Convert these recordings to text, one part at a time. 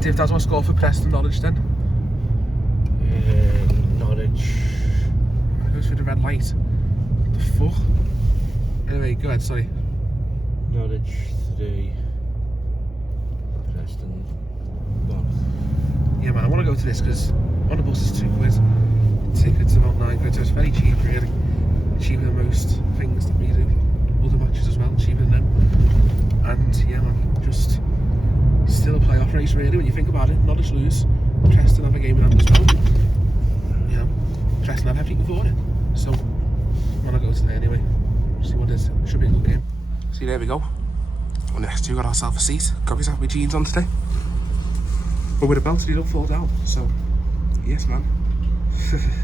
Deepdale's my score for Preston, Norwich then. Norwich. It goes for the red light. What the fuck? Anyway, go ahead, sorry. Norwich 3. Preston 1. Yeah man, I want to go to this because on the bus is £2. Tickets about £9, so it's very cheap really. Cheaper than most things that we do. Other matches as well, cheaper than them. And yeah man, just still a playoff race really when you think about it. Norwich lose, Preston have a game in hand as well. You know, Preston have everything for it. So I want to go today anyway. See what it is. It should be a good game. See, there we go. Well, next two got ourselves a seat. Got myself my jeans on today. But with a belt so you don't fall down. So yes man.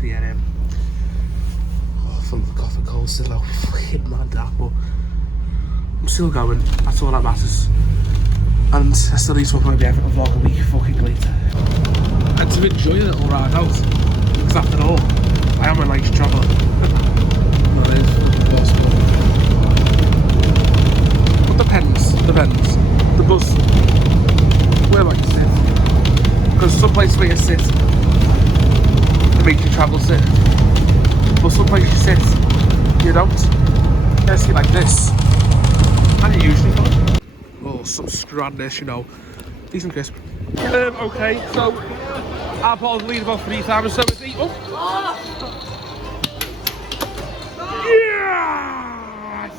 Yeah, full of the cough and cold still out. Fucking mad that, but I'm still going. That's all that matters. And I still need to upload the Everton vlog a week fucking later. And to enjoy a little ride out. Because after all, I am a nice traveller. No, it is fucking possible. But depends. The bus. Where might you sit? Because some places where you sit, make you travel sit. But some place you sit, you don't. You sit like this. And you usually fine. Oh, some scrandness, you know. Decent crisp. Okay, so our Paul's lead about 3 times, so it's 8 up. Yeah!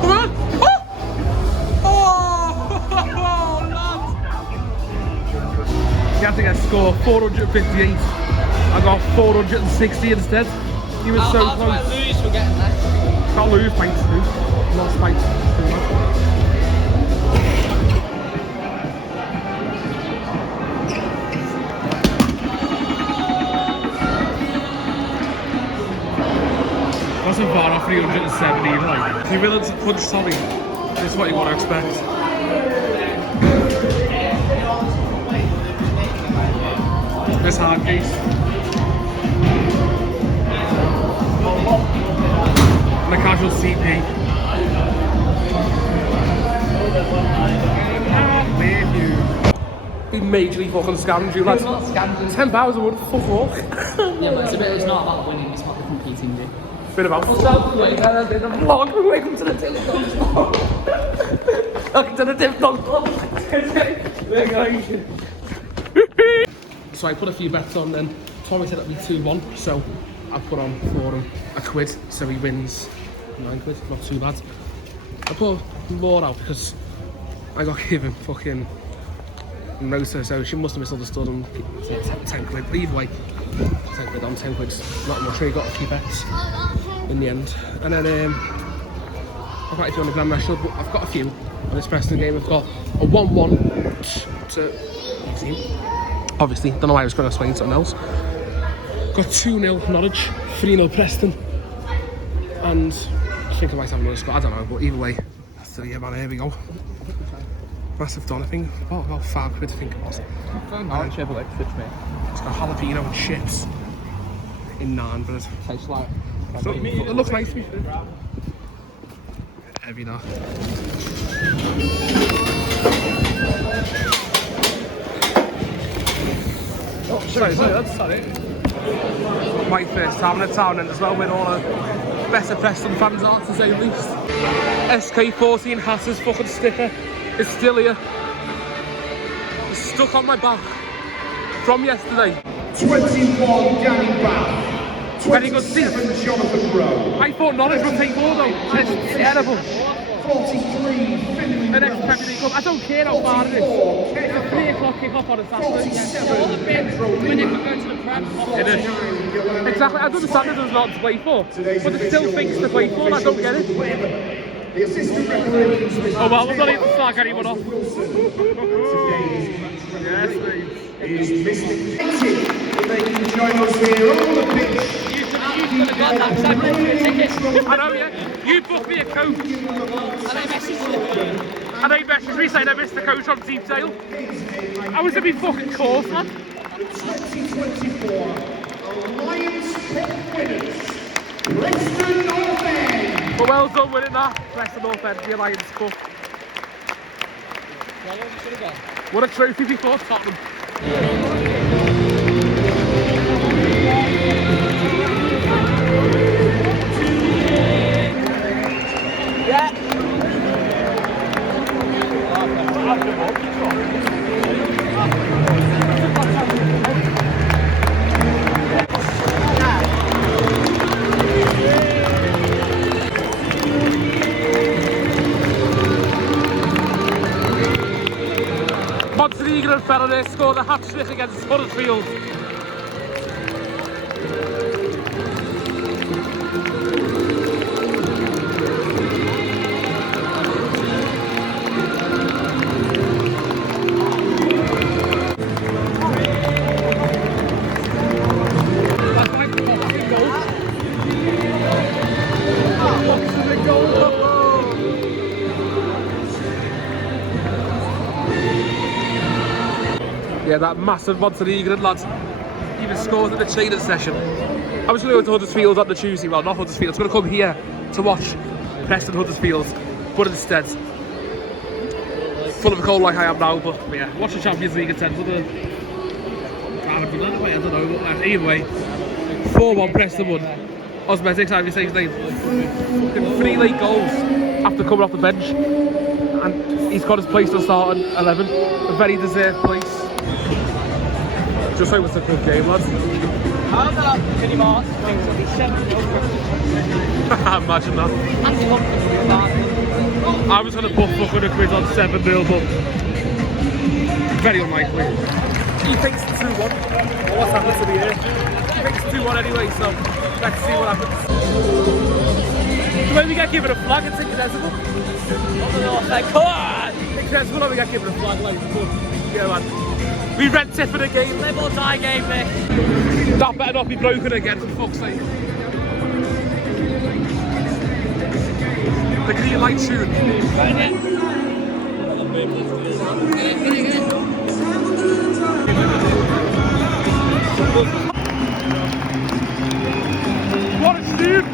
Come on! You have to get score 458. I got 460 instead. He was so close. I'll lose for getting that. Can't lose pints too. Lost pints. Wasn't far off 370 either. Like, if you're willing to punch Tommy, this is what you want to expect. This hard case. And a casual CP. He majorly fucking scammed you, lads. Not scammed. £10 would fuck off. Yeah, but it's not about winning, it's about the competing bit. Bit about Welcome to the Deepdale vlog. Welcome to the Deepdale vlog. So I put a few bets on, then Tommy said it'd be 2-1, so I put on for him £1, so he wins £9, not too bad. I put more out because I got given fucking Rosa, so she must have misunderstood and £10. But either way, £10 on, £10, not much. We got a few bets in the end. And then I've got a few on the Grand National, but I've got a few on this Preston game. I've got a 1-1 to team. Obviously, don't know why I was going to explain something else. Got 2-0 Norwich, 3-0 Preston. And I think I might have another score, I don't know, but either way. So yeah man, here we go. Massive done, I think. Oh, about £5 I think it was. It's got jalapeno and chips in naan bread. tastes like. So, it looks nice to be fair. Heavy now. Oh, sorry, that's it. My first time in a town and as well with all the better Preston fans are, to say the least. SK14 Hatters fucking sticker is still here. It's stuck on my back from yesterday. 21 Danny Bath. Very good seat. 27 Jonathan Rowe. I thought Norwich would take more though. It's terrible. 43 Finley. The next Premier League Cup. I don't care how far it is. It's a 3 o'clock kick-off on a Saturday. When you go to the Prem, It is. Exactly. I understand there's not to play for, but there's still things to play for. I don't get it. The assistant referee is Oh well, we're not even start anyone off. Yes, please. Is Mr. Katie. They can join us here on the pitch. I know, yeah. You booked me a coach. and I messaged you. And they messaged me saying I missed the coach on Deepdale. I was in my fucking course, man. 2024 Alliance Cup winners, Preston North End. But well done winning that. Preston North End, the Alliance Cup. What a trophy before Tottenham. Montenegro and Faraday scored a hat-trick against Huddersfield. Yeah, that massive Montenegrin lad even scored in the training session. I was going to go to Huddersfield on the Tuesday, well not Huddersfield, I was going to come here to watch Preston Huddersfield, but instead, full of a cold like I am now, but yeah, watch the Champions League instead. I don't know, but either way, 4-1 Preston won. Osmetics, how do you say his name? 3 late goals after coming off the bench, and he's got his place to start at 11, a very deserved place. Just hope it's a good game, lads. How about Kenny Marks thinks it'll be 7-0? Imagine that. Andy Hopkins will be starting. I was going to put £400 on 7-0, but very unlikely. He thinks 2-1. Well, what's happened to me here? He thinks 2-1 anyway, so let's see what happens. The way we get given a flag, it's incredible. Like, come on! Incredible how we get given a flag, like, but yeah, man. We rent it for the game. Live or die game, Nick. That better not be broken again, for fuck's sake. The green light tune. What a tune!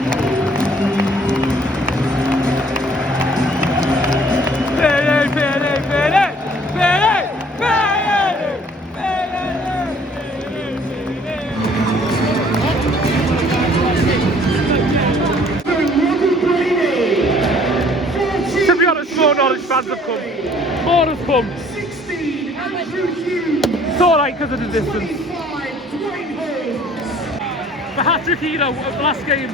To be honest, more Norwich fans have come. More have come. It's alright because of the distance. The hat-trick hero of the last game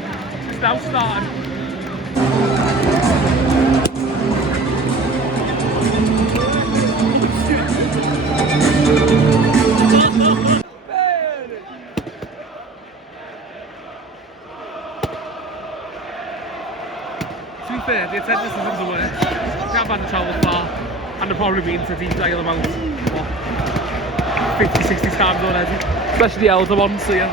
is now starting. To be fair, the attendance is underway. Can't ban the travel far, and they've probably been to Deepdale about 50-60 times already. Especially the elder ones, so yeah.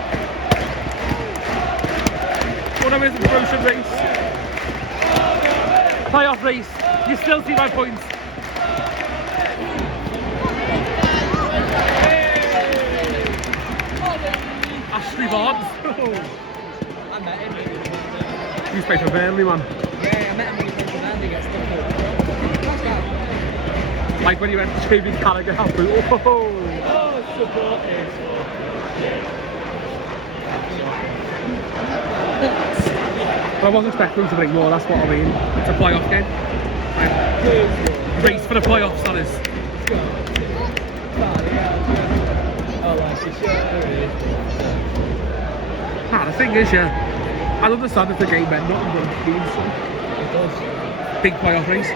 One of them is the promotion race. Playoff race, you still see my points. Ashley Barnes. I met him. He's played for Burnley, man. Yeah, I met him when he played for Burnley against Liverpool. Like when he went to Jamie Carragher. Oh, supporters. I wasn't expecting him to bring more, that's what I mean. It's a playoff game. Race for the playoffs, that is. The thing is, yeah, I understand if the game ended up and games, so big playoff race.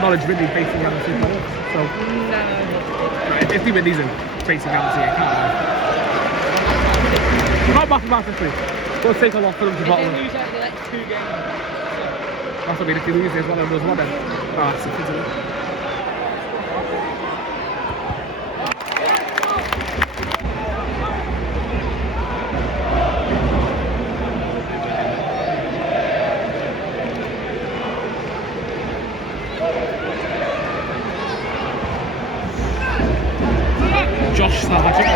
Norwich really facing guarantee playoffs, so if they win these in facing guarantee, it can't win. Not mathematically, but it'll take a lot for them to bottle it. They lose like the next 2 games. That's what I mean, if you lose this one and those one, then that's it, isn't it? Josh Sargent.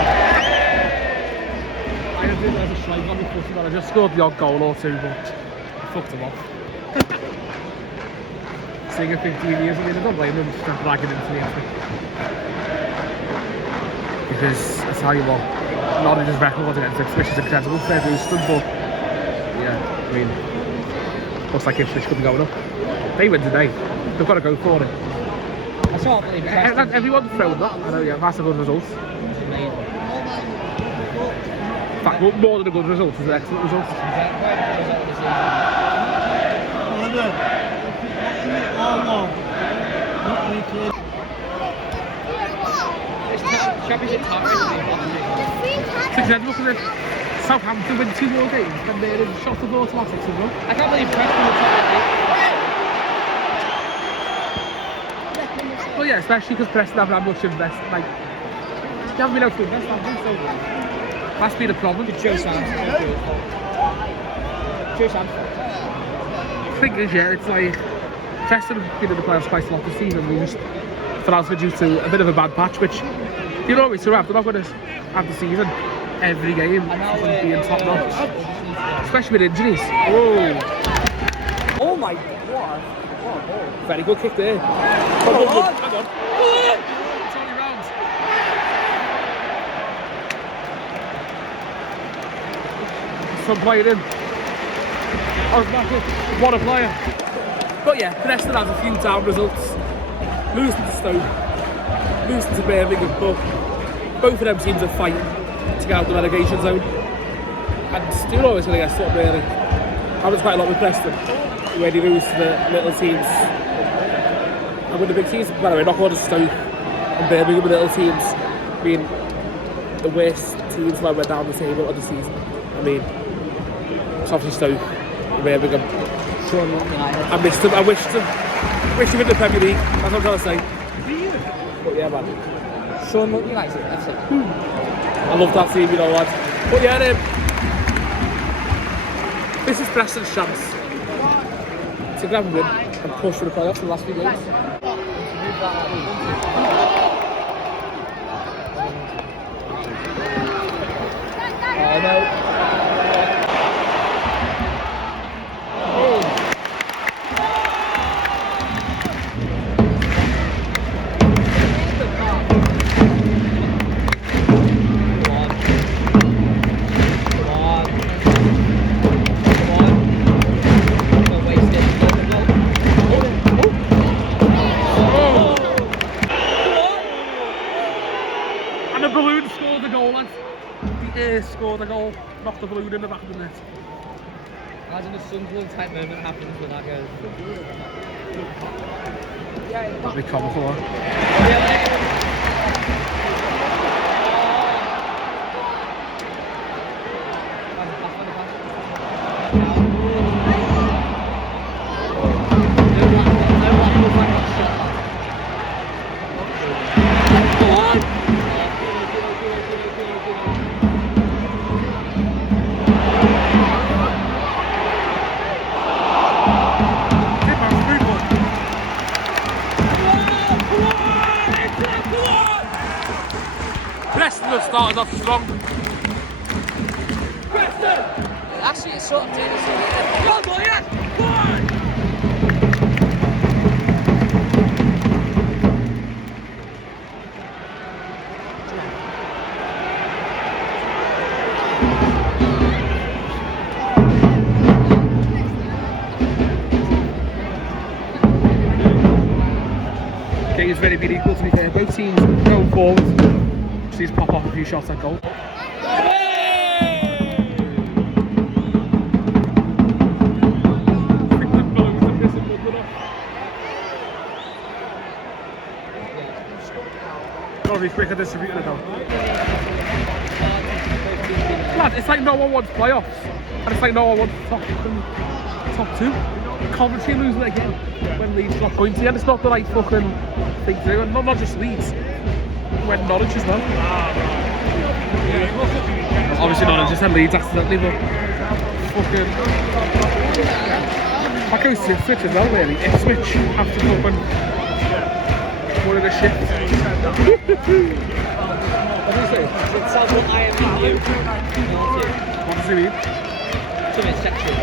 I did have a strike on the footy, but I just scored the odd goal or two, but I fucked him off. thing in 15 years. I mean, I don't blame them for dragging into the effort. Because I tell you what, Norwich's record against Ipswich is incredible. Fair dues to them, but yeah, I mean, looks like Ipswich could be going up. They win today. They've got to go for it. I can't believe it. Everyone's thrown that. I know, yeah, that's a good result. In fact, more than a good result, it's an excellent result. Championship title, It's incredible because Southampton win 2 more games and they're in shot of automatics as well. I can't believe Preston were top. Well, yeah, especially because Preston haven't had much invest. Like, they haven't been able to invest, have they? So that's been a problem. Joe Samson. Joe Samson. The thing is, yeah, it's like Preston have been in the playoffs quite a lot this season. We just fell out due to a bit of a bad patch, which you know what, they're not going to have the season every game being top notch, especially with injuries. Whoa! Oh my god! What a ball. Very good kick there. Hang on. It's only round. Some player in. What a player. But yeah, Preston has a few down results. Losing to Stoke, losing to Birmingham, but both of them teams are fighting to get out of the relegation zone. And still always going to get stuck really. Happens quite a lot with Preston, where they lose to the little teams. And with the big teams, by the way, not all just Stoke and Birmingham, the little teams being the worst teams when we're down the table of the season. I mean, it's obviously Stoke and Birmingham. I missed them, I wish them in the Premier League, that's what I'm trying to say. But yeah, man. Sean Motley likes it, that's it. I love that team, you know, lads. But yeah, this is Preston's chance to grab a win and push for the playoffs in the last few games. And the balloon scored the goal, lads. The air scored the goal, knocked the balloon in the back of the net. Imagine the Sunderland type moment happens when that goes. That'd be comical, huh? Preston have started off strong. Actually, it's sort of doing this. Come on, yes! Game's very been equal to be fair. Both teams going forward. Just pop off a few shots at goal. Gotta be quicker distributing it though. Lad, it's like no one wants playoffs. And it's like no one wants top 2. Coventry losing it again when Leeds got points. And it's not the right fucking thing to do. And not just Leeds. When Norwich as well. Obviously Norwich just had Leeds accidentally, but fucking that goes to Ipswich as well really. Ipswich have to fucking one of the shit. What do you say? It sounds like I am in you. What does he mean? Something sexual.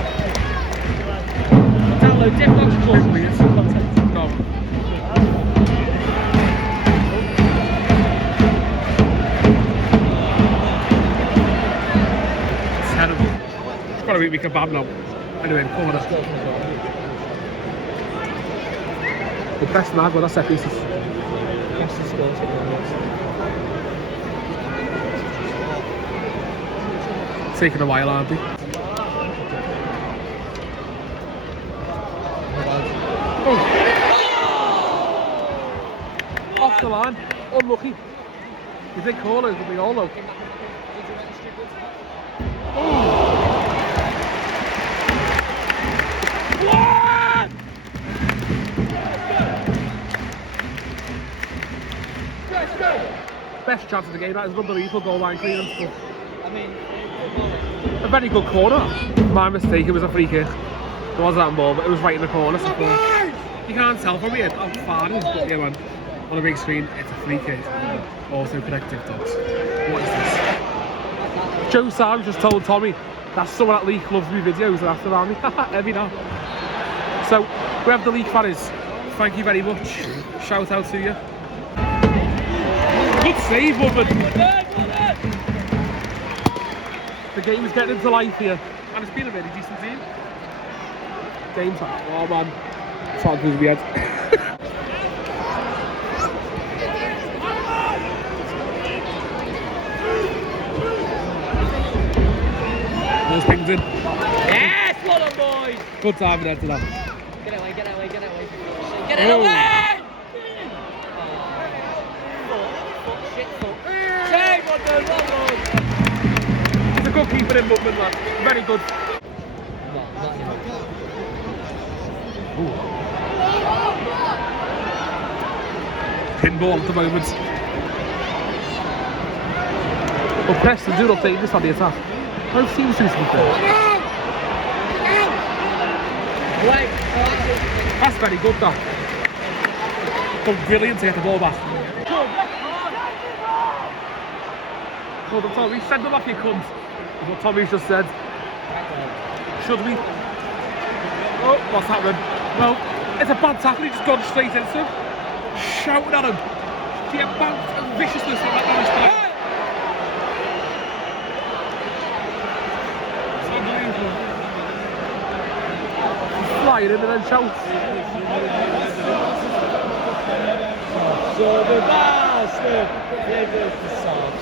Download different content. No. we kebab now. Anyway, corner. The best man, but that's set pieces. Taking a while, aren't they? Oh. Off the line. Unlucky. You think corners will be all though. What? Best chance of the game. That is an unbelievable goal line clearance. But a very good corner. My mistake. It was a free kick. There was that ball, but it was right in the corner. So you can't tell from here how far it is, but yeah, man. On a big screen, it's a free kick. Also connected dots. What is this? Joe Sam just told Tommy that someone at Leek loves me videos and after around me. Every now. So, whoever the Leek fan is, thank you very much. Shout out to you. Good save, woman. The game is getting into life here, and it's been a very decent team. Game's like, oh man, it's hard to be head. Those pings in. Yes, well done, boys. Good time there to that. Get away, get away, get away. Get it away! Shit, foot. Shame, well done, boys. It's a good keeper in Bookman, man. Very good. Pinball at the moment. Well, Preston do not take this on the attack. Both teams seem to be fair. That's very good, that. But brilliant to get the ball back. Hold on, Tommy, send them off, you cunt. That's what Tommy's just said. Should we? Oh, what's happening? Well, it's a bad tackle, he just gone straight into him. Shouting at him. He had bounced and viciousness in that guy's time. It's unbelievable. He's flying in and then shouts.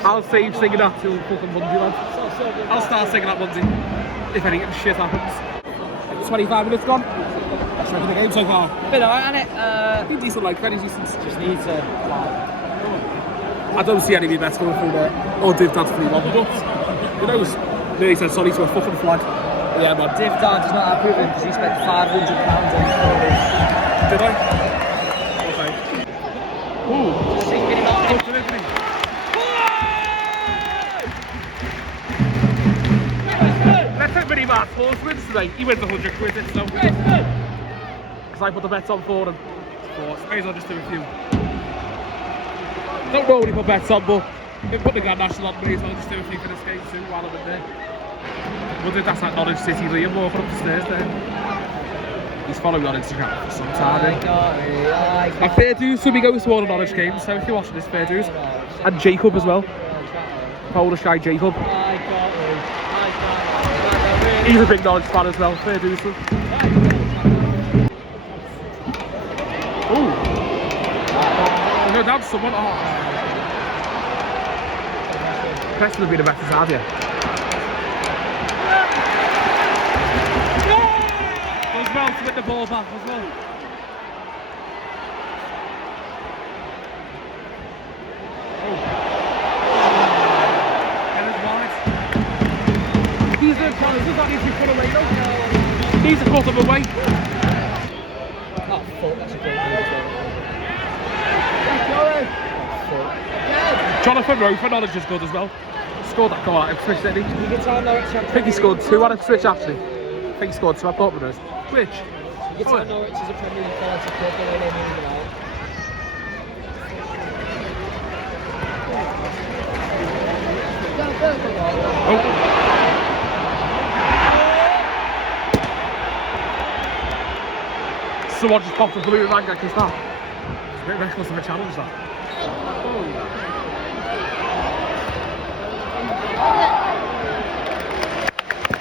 I'll save singing that till fucking Monday, lad. I'll start singing that Monday. If anything shit happens. 25 minutes gone. That's making the game so far. Bit alright, ain't it? Been decent, like, very decent. Just need to. I don't see any of bets going through there. Or Deepdale's free one, but who knows? Nearly said sorry to a fucking flag. Yeah, man. Deepdale is not happy with him because he spent £500 on colours. Did I? Okay. Ooh. Sinking him up. Good delivery. Let's hope Mini Mart Horse wins today. He wins 100 quid, so. Because I put the bets on for him. So may as well just do a few. Don't know what he put bets on, but they put the Grand National on, may as well just do a few for this game too while I'm in there. Wonder if that's like Norwich City Liam walking up the stairs there. He's following me on Instagram for some time. And fair dues when we go to all the Norwich games, so if you're watching this, fair dues. And Jacob as well. Polish guy Jacob. He's a big Norwich fan as well, fair dues to him. Ooh. No doubt someone. Oh. Preston would be the best side here. As well to get the ball back as well. Oh. And it's wide. These are the chances that need to be put away though. These are cut them away. Oh, fuck, that's a great move as well. Jonathan Rowe for Norwich is good as well. Scored that goal out of Ipswich, didn't he? You can tell Norwich I think he scored 2 out of Ipswich actually. I think he scored 2 at Dortmund. Which? You can tell Norwich is a Premier League quality club the way they move it out. Oh. Someone just popped a blue rag like that. It's a bit reckless of a challenge that.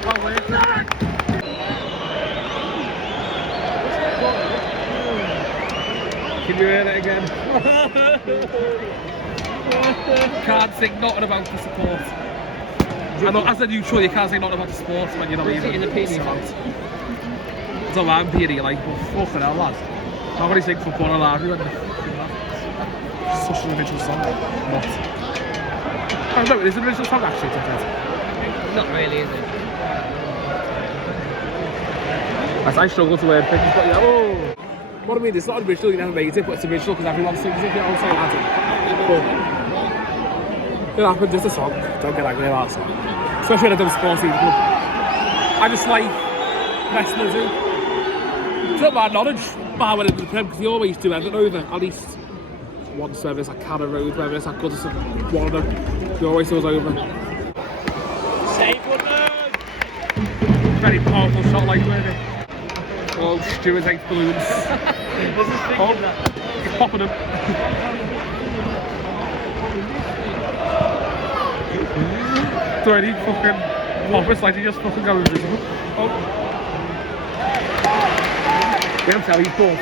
Oh, wait. Can you hear it again? Can't think nothing about the support. I know, as a neutral, you can't say nothing about the sports when you're not even in the PD. I don't know I'm PD like, but fucking hell, lad. How can you sing football alive? Such an original song. What? Oh no, it is an original song actually, Not really, is it? I struggle to learn things, but yeah, oh. What I mean, it's not original, you never made it, but it's original because everyone sings it, you know what I'm saying? But it happens, it's a song, don't get angry about it. Especially when I done sports even club. I just like Preston as well. It's not bad knowledge, but I went into the Prem because they always do everything over, at least once, whether it's at Cannon Road, whether it's at Goodison, one of them, they always goes over. Save one man! Very powerful shot like, weren't it? Oh, Stuart hates balloons. Oh, he's popping them. It's already fucking loppers, like he just fucking go invisible. Oh. We don't tell you, Paul.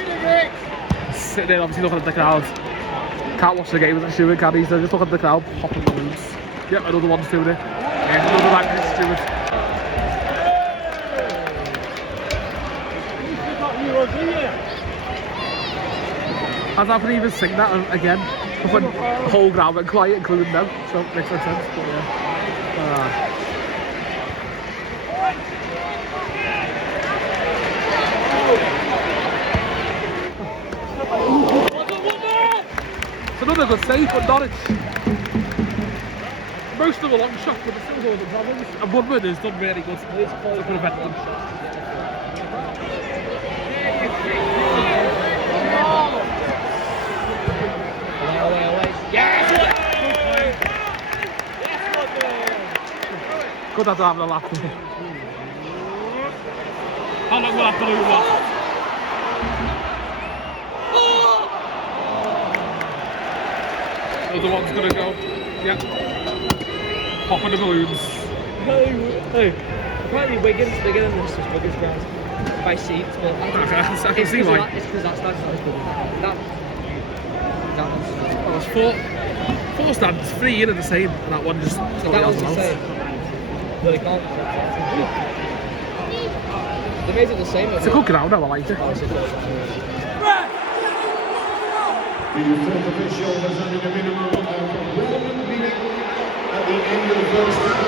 Sitting there, obviously looking at the crowd. Can't watch the game with Stuart, can he? So just look at the crowd, popping balloons. Yep, another one's doing it. Yeah, another man is Stuart. As I can even sing that again, when the whole ground went quiet, including them, so it makes no sense, but yeah. It's another good save, but Norwich. Most of them are long shots, but they're still holding problems. And Woodward has done really good to prevent them. Good at having a laugh. How long will I have to lose that? The other one's gonna go. Yeah. Popping the balloons. Hey. Apparently Wigan's bigger than this Wigan's ground. By seats, but I can see why. It's because that's not as good. Well, there's four stands, 3 in are the same, and that one just That one's the same. Well, they can't. They made it the same. It's a good ground, I like it. The fourth official was having a minimum of 1 minute at the end of the first half.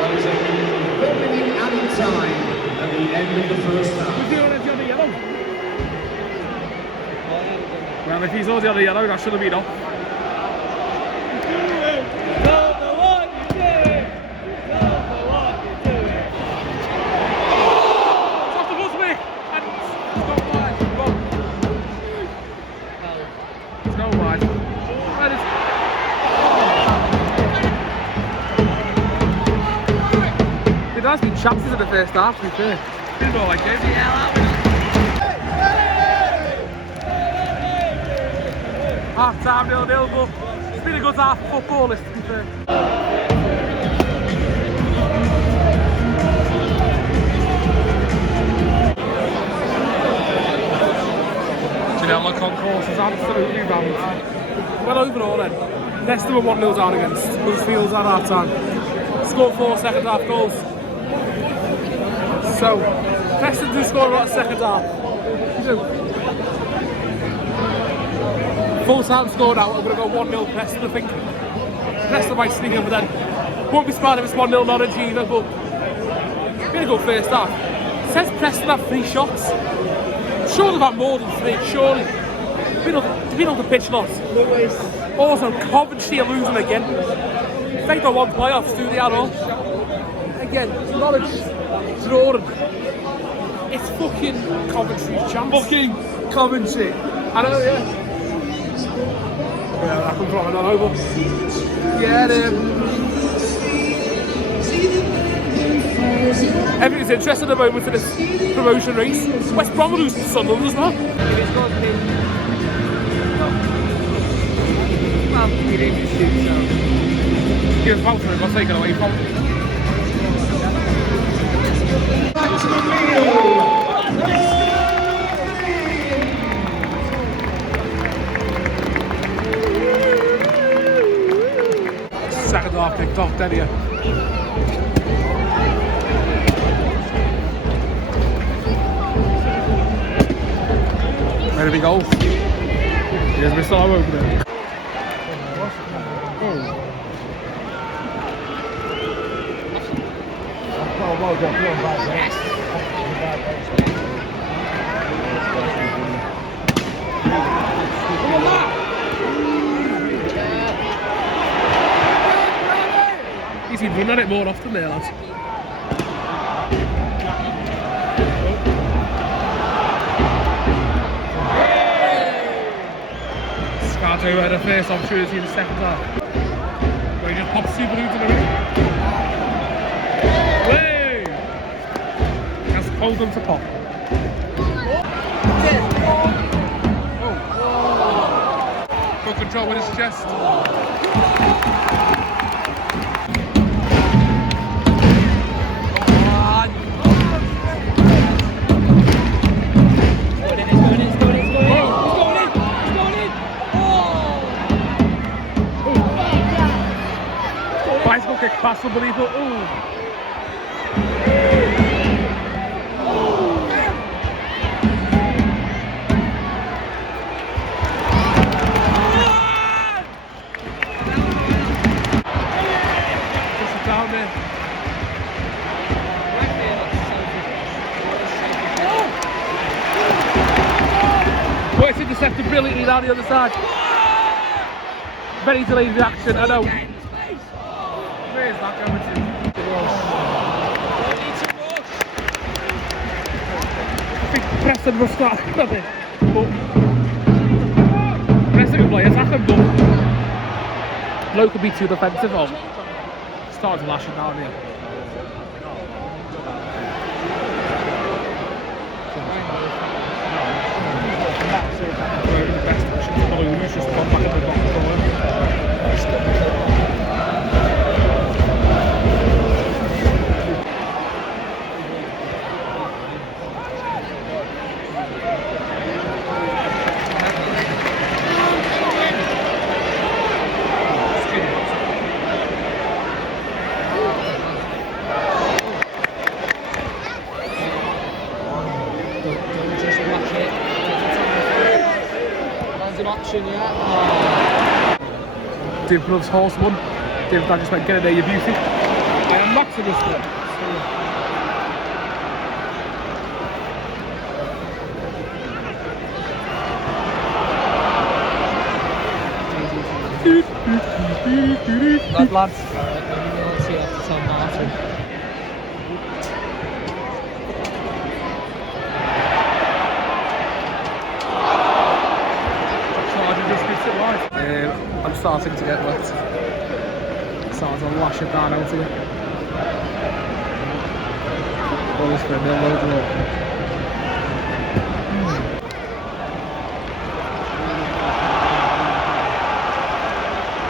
That is a minimum of 1 minute added time at the end of the first half. Well, if he's already on the yellow, that should have been off. There has been chances in the first half, to be fair. Didn't know like this. Half time 0-0, but it's been a good half of football, to be fair. Janela Concourse is absolutely rammed. Well, overall then, Leicester were 1-0 down against Huddersfield at half time. Scored 4 second half goals. So, Preston do score a lot of second half. Full time scored out, I'm going to go 1-0 Preston, I think. Preston might sneak in, but then won't be surprised if it's 1-0 Norwich either, but been a good first half. It says Preston have 3 shots. Surely they've had more than 3, surely. Been off the pitch loss. Also, Coventry are losing again. They don't want playoffs, do they at all? Again, Norwich drawing. It's fucking Coventry's chance. Fucking Coventry. I know, yeah. Yeah, that comes from, I don't know, but yeah, everything's interesting at the moment for this promotion race. West Brom are losing to Sunderland as well. Well, he didn't just shoot, so. He was about to got taken away from him. half kicked off, didn't you? Made a big goal. Here's Mr. Sara over there. He's been running at it more often there, lads. Scarjo had a first opportunity in the second half. Where he just pops super into the ring. Way! Has told them to pop. Good control with his chest. Bicycle kick past somebody, but ooh. Just down there. Oh, it's intercepted brilliantly down the other side. Very delayed reaction, I know. Where's that going to? I think Preston will start a bit, but Preston can play attack him, but Low could be too defensive or starting to lash it down here. The best option for Blue is just one back at the bottom corner. David loves horseman. David just went, get in there, you beauty. I am Maximus. Bad lads. Let's see after Tom Martin. I'm starting to get wet. Starting to lash it down out here. All this for a nil, loads of it.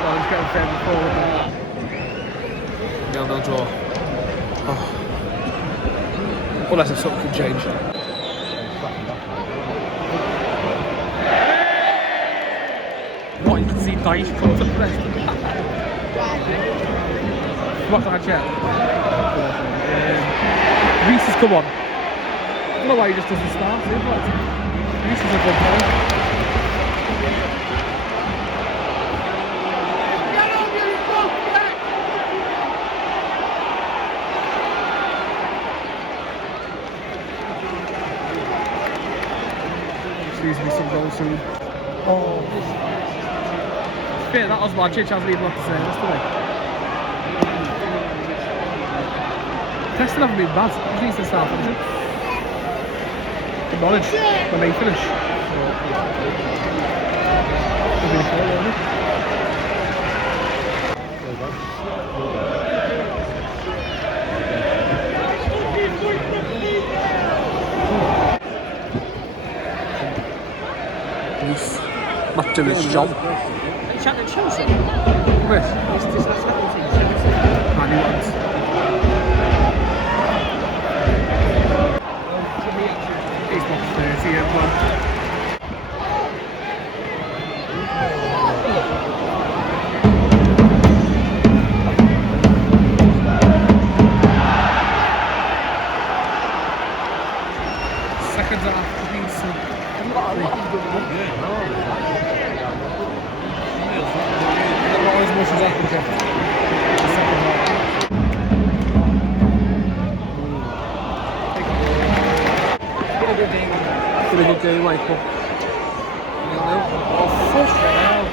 Well, he's getting fairly forward now. Nil draw. Oh. Unless if something can change. What, you can see Dice come to Preston. What's that yet? Reese has come on. I don't know why he just doesn't start him, but Reese is a good player. Excuse me, some goals soon. Oh, that was my Chich hasn't even got to say this today. Preston haven't been bad. At least they start finishing. Good Norwich when they finish. He's not doing his job. Chat at Chelsea. Yes. This last little thing. Man, he wants. He's not 30 yet, man. Not as much as I can get. The second half. It's been a good game, Michael. Oh, fuck hell.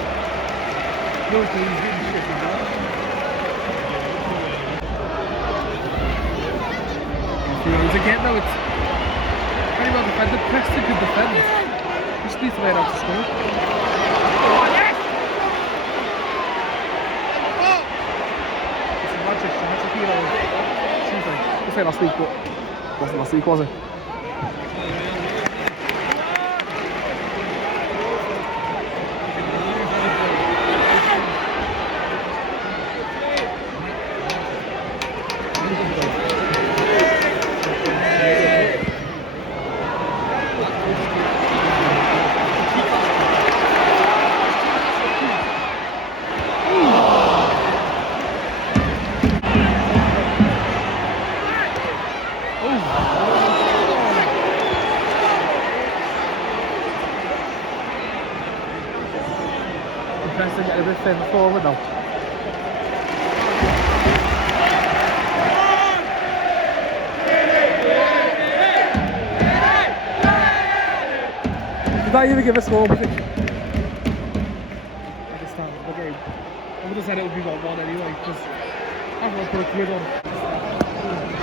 Your team's getting shit as well. Feelings again, though. It's very well defended. Preston could defend. Just needs to learn how to score. It's magic hero. Tuesday. We'll say last week, but it wasn't last week, was it? Preston getting a bit further forward now. Did I even give a score with it? At the start of the game. I would have said it would be 1-1 anyway, because everyone put a quid on.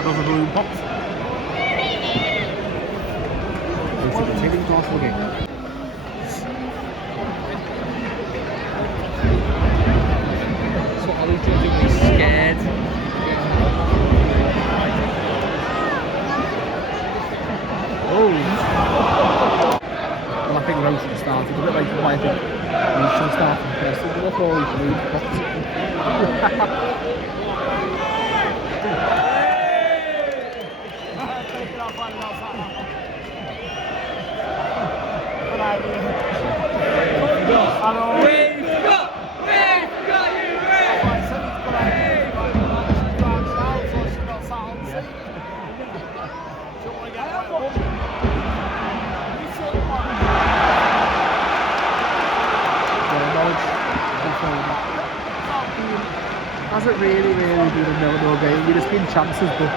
Another balloon popped. It's a continuing class for the game. He's scared. Oh! Well, I think Rose should have started a bit like my thing. He should have started first. So that's all he can Hasn't really been a 0-0 game. There's been chances, but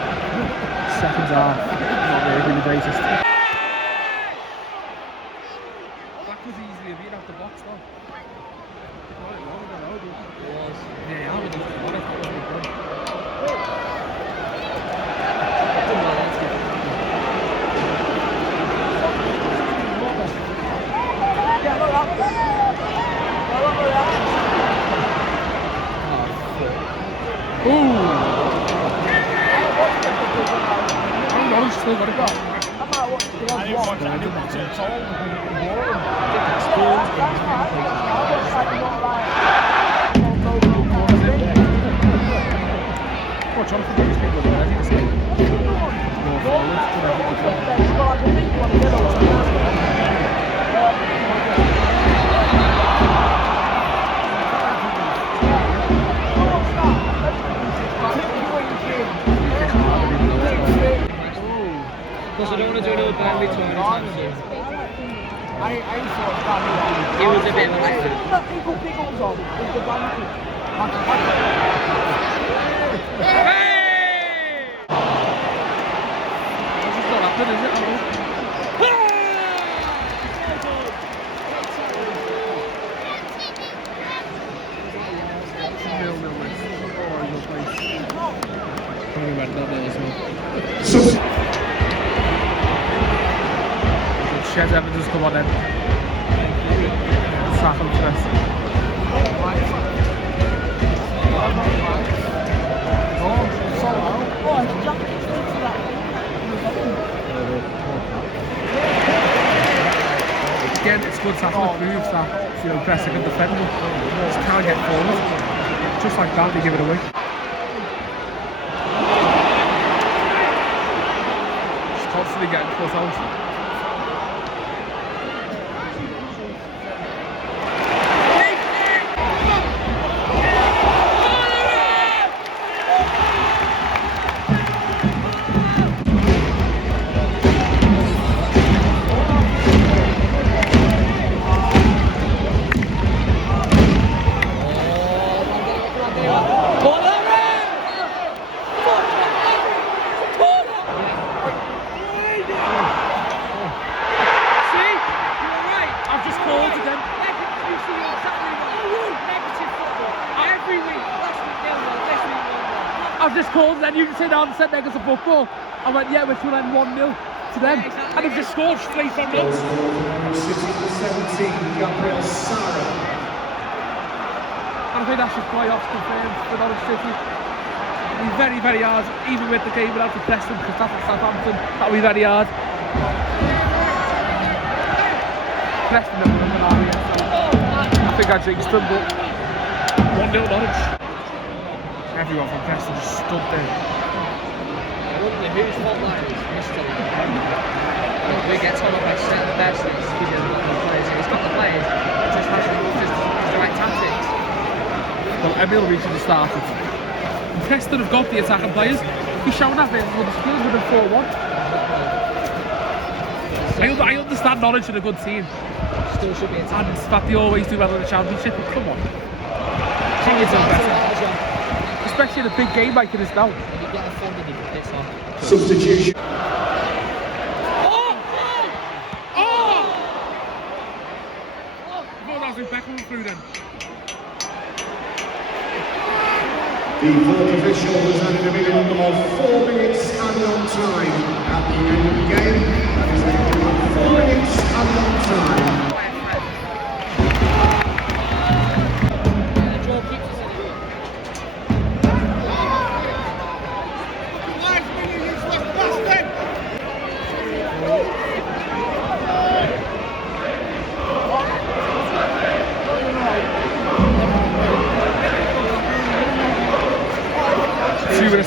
seconds half not really the greatest. That was easily a beat off the box though. It was. Yeah, I would have thought it was good. Norwich still got it back. Watch on for these people there, I think it's more Because I don't want to do another penalty to him. I thought He was a bit like that. Pickles on with the blanket. Hey! This is not happening, is it? Shed Evans has come on in. Tackle first. Again, it's good tackle. It proves that Preston can defend them. Just can't get forward. Just like that, they give it away. Just constantly getting cut out. I've just called, and then you sit down and said Negus a football. I went, yeah, which will end 1-0 to them. And they've just scored straight from them. City 17, Sara. And I think that's just playoffs confirmed for Norwich City. It'll be very, very hard, even with the game without the Preston, because that's at Southampton. That'll be very hard. Preston have won the area, so I think I jinxed them, but 1-0 Norwich. Everyone from Preston just stood there. I wonder whose fault that is. We get told by certain persons he doesn't got the players. He's got the players, just has the right tactics. Well, Emil recently started. Preston have got the attacking players. He's shown that with the skills with a 4-1. I understand Norwich are a good team. Still should be attacking. And that they always do well in the Championship, but come on. Can't get done better. Especially in a big game like it is now. If you get offended, you can piss off. Substitution. Through then. The fourth official has added a minimum of 4 minutes and on time at the end of the game. That is a minimum of 4 minutes and on time. The draw keeps us in it.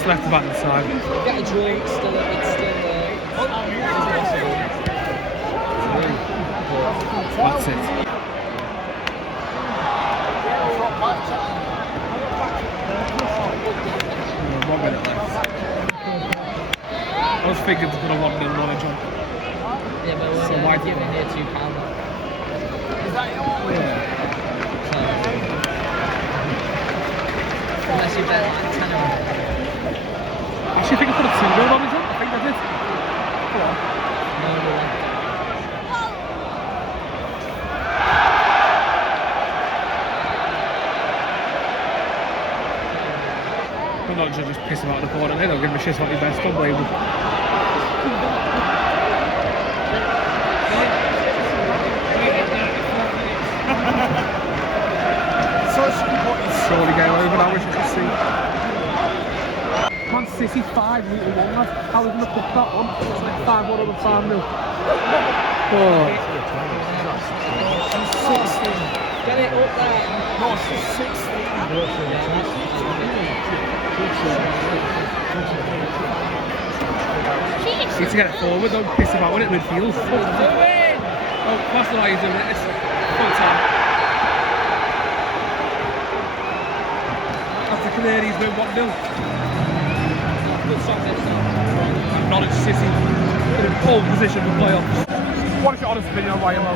Left the back of the time. Get a draw, it's still That's it. One minute left. I was thinking it's going to 1-0 Norwich on. Yeah, but we're So why giving did here £2. Unless you bet like 10 or Actually, I think I put a 2-0 Norwich on. I think I did. Come on. I'm not just piss him out of the corner. They don't give him a shit about your best. Don't blame him. Surely go over now, we should see. Man City 5 metre 1, lads. How are we going to put that on? It's like 5-1 over 5-0. Oh. get it up there. No, it's 16. Need to get it forward, don't piss about when it midfield. Oh, that's the way he's doing it. It's full time. After Canaries win 1-0. And Norwich City in a pole position for playoffs. What is your honest opinion on YMO?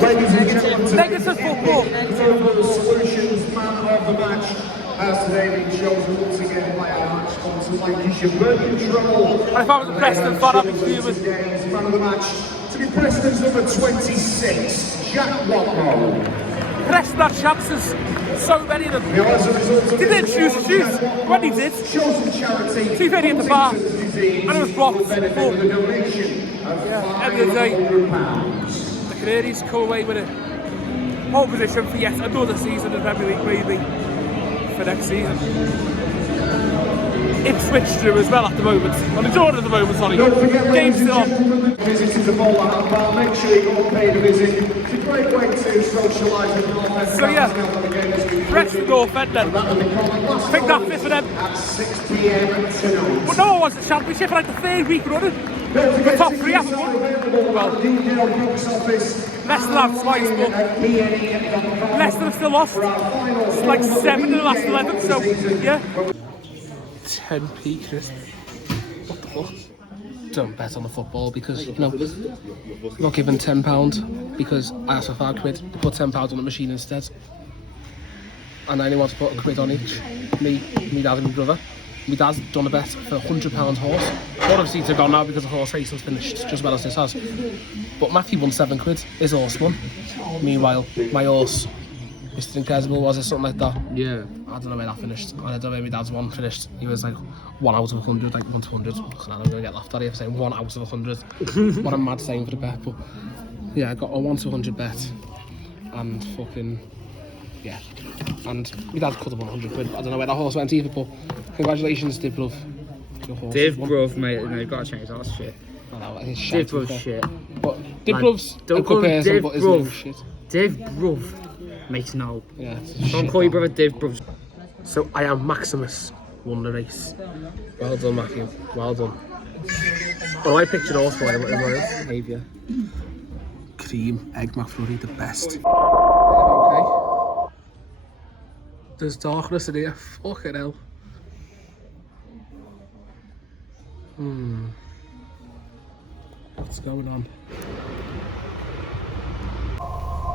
Ladies and gentlemen, Negative football. the Solutions Man of the Match has today been chosen once again by our match sponsor Lancashire Bird Control. And if I was a Preston fan, I'd be fuming. Man of the match to be Preston's number 26, Jack Rocco. Preston had chances, so many of them. Didn't choose to shoot. When he did, too many at the bar, and it was blocked. But end of the day, the Canaries come away with a pole position for yet another season of Premier League, maybe for next season. Ipswich drew as well at the moment. On the draw at the moment, sorry. Game's still on. Visiting the ball at Handball, make sure you go and pay the visit. It's a great way to socialise with North End. So yeah, Preston North End then. I think that's it for them. At 6 PM tonight. But no one wants the championship for like the third week running. The top three haven't won. Well, Leicester have twice, but Leicester have still lost. It's like 7 in the last 11, so yeah. 10p, Chris. What the fuck? Don't bet on the football because, you know, I'm not given £10 because I asked for £5. They put £10 on the machine instead. And I only want to put £1 on each. Me, dad and my brother. My dad's done a bet for £100 horse. One of the seats are gone now because the horse racing's finished, just as well as this has. But Matthew won £7. His horse won. Meanwhile, my horse Mr. Incredible, was it something like that? Yeah. I don't know where that finished. I don't know where my dad's one finished. He was like 1 out of 100, like 1 to 100. I'm going to get laughed at here for saying 1 out of 100. What a mad saying for the bet, but yeah, I got a 1 to 100 bet. And fucking, yeah. And my dad cut him 100 quid. I don't know where that horse went either, but congratulations, Div Bruv. Your horse Div has won. Bruv, mate, no, you gotta change that shit. I know, it's Div shite, Bruv's shit. But Div Man, Bruv's a don't call good him person, Div but his name is Bruv. shit. Div Bruv makes no. Yeah, it's a Don't shit call your dog. brother Div Bruv. So I am Maximus, won the race. Well done, Matthew. Well done. Oh, I pictured all for him. Behaviour. Cream, egg McFlurry, the best. Okay. There's darkness in here. Fucking hell. What's going on?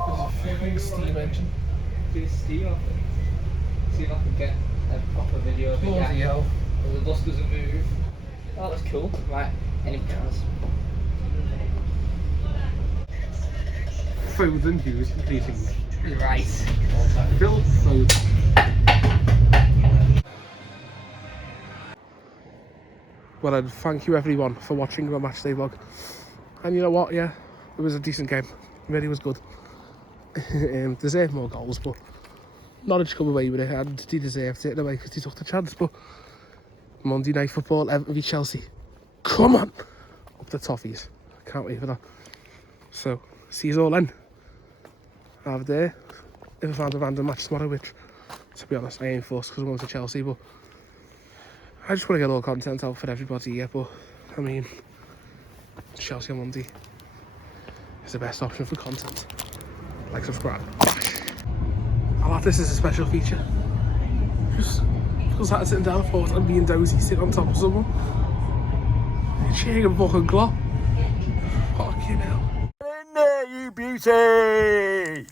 There's a fucking steam engine. See steam off it. See if I can get a proper video of it. Bloody hell. The dust doesn't move. Oh, that's cool. Right, anything else? Food and news increasing. Right. Phil food. Well, then, thank you everyone for watching the matchday vlog. And you know what? Yeah, it was a decent game. It really was good. Deserved more goals, but Norwich come away with it, and they deserved it in a way because they took the chance. But Monday night football, Everton v Chelsea. Come on, up the toffees. Can't wait for that. So, see you all then. Have a day. If I found a random match tomorrow, which, to be honest, I ain't fussed because I'm going to Chelsea, but I just want to get all content out for everybody here. But I mean, Chelsea on Monday is the best option for content. Like, subscribe. I like this as a special feature. Just because I was sitting down, I thought I'm being dozy, sitting on top of someone. Cheering a fucking clock. Fucking hell. In there, you beauty!